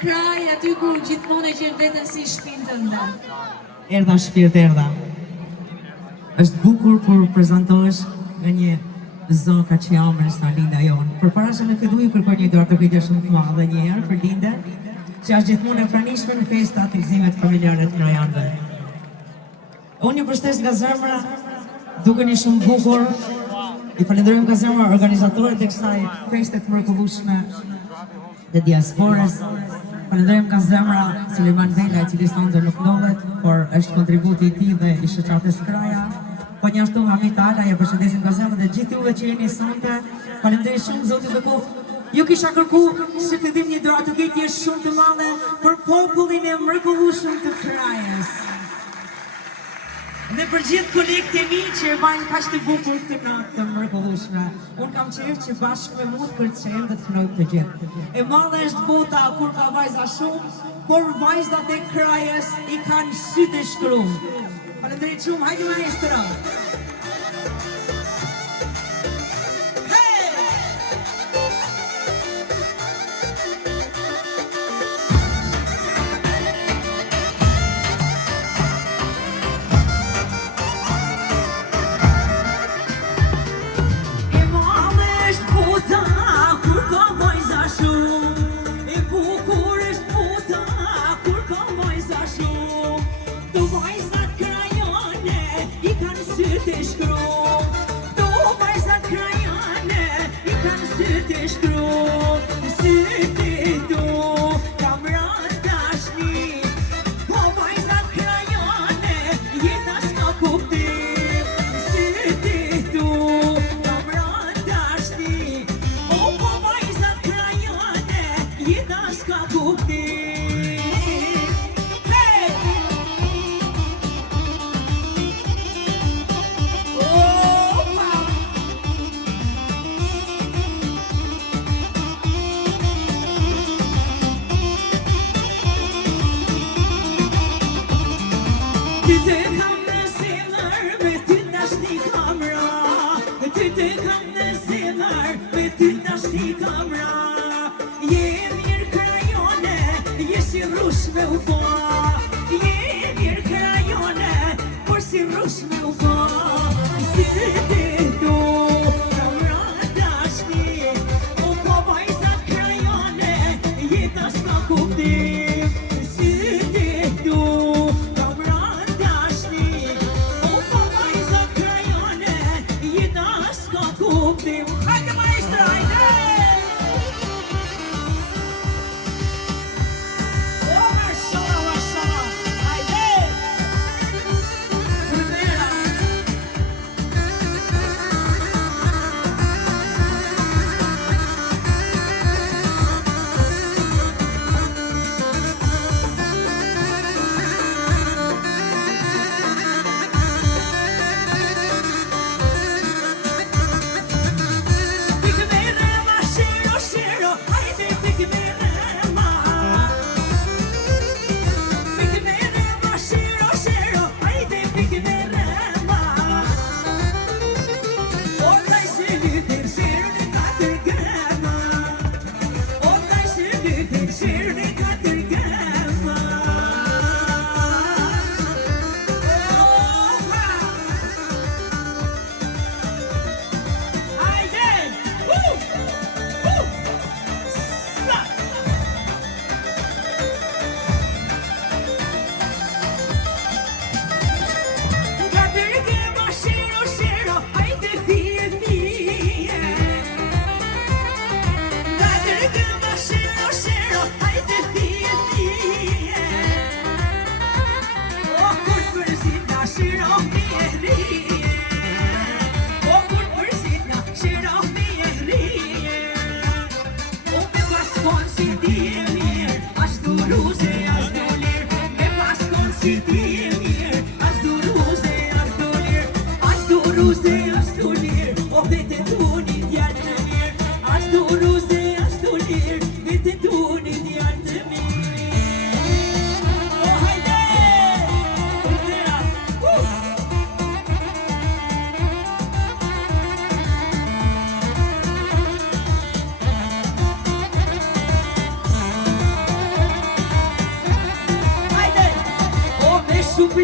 kraj aty ku gjithmonë e gjen veten si shtëpinë tënde. Erdha shpirt, erdha. Është bukur kur prezantohesh nga një zonë që jamër sa Linda jonë. Përpara se me filluj kërkoj një dorë të kujtje shumë të madhe një herë për Linda, që është gjithmonë e pranishme në festat e gëzimet familjare të krajanëve. Unë ju përshtes nga zemra, dukeni shumë bukur. I falenderojmë nga zemra organizatorët e kësaj feste të mrekullueshme të diasporës. Falenderojmë nga zemra Suleiman Vela, i cili sonte nuk ndodhet, por është kontributi i tij dhe i shoqatës Kraja. Po njashtu Hamit Ala, ja përshëndesim nga zemra dhe gjithë juve që jeni sonte. Faleminderit shumë Zotit dhe Kof. Ju kisha kërku si fillim një doratëkitje shumë të madhe për popullin e mrekullueshëm të Krajës. Dhe për gjithë kolegët e mi që e bajnë kaq të bukur këtë natë të mrekullueshme. Unë kam qejf që bashkë me mua të kërcejmë dhe të kënojmë të gjithë. E madhe është bota kur ka vajza shumë, por vajzat e Krajës i kanë sytë e shkruar. Faleminderit shumë, hajde maestro.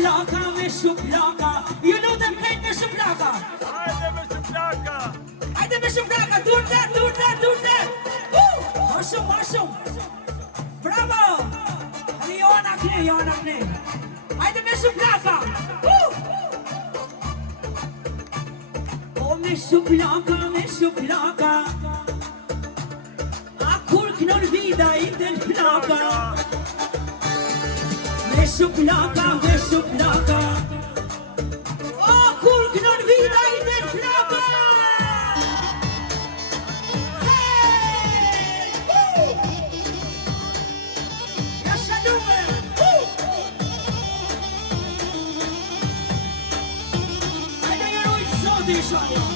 plaka, me shumë plaka. Ju lutem krejt me shumë plaka. Hajde me shumë plaka. Hajde me shumë plaka, durte. Ma shumë. Bravo. Edhe Joana Kne. Hajde me shumë plaka. O me shumë plaka. A kur kënon vida i del plaka. Me shumë plaka. O kur kënon vida i del plaka. Hey! Ja shalume! Hajde jeroj sot inshallah.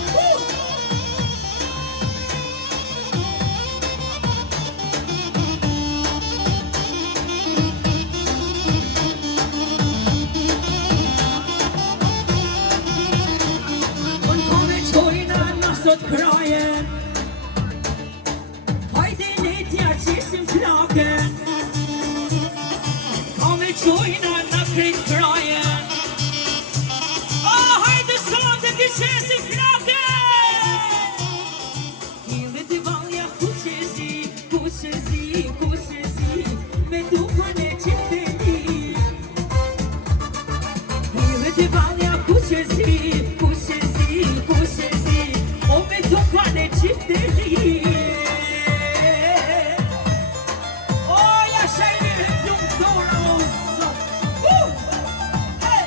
Sot krajen hajde ne t'ja qesim flaken ka me qojna në krejt krajen hajde sot e ki qesim flaken Hillet i valja ku qezi me dukan e qifteli Hillet i valja ku qezi O me dukan e qifteli O ja shajni nuk dora o zot Hey!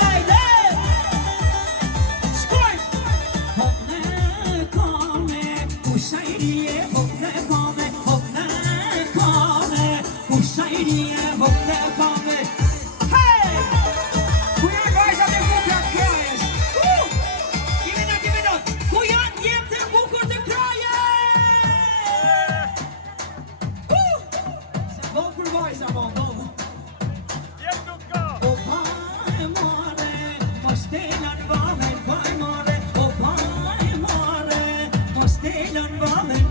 Hajde! Shkoj! Hop në kame ku shajrije hop në kame ku shajrije hop në kame Hey! Ku janë vajzat e bukura të krajes? Give it up! Ku janë djemtë e bukur të krajes? Se bo për vajza mo Jem nuk ka. O pa e more, mos telan valen, pa e more O pa e more, mos telan valen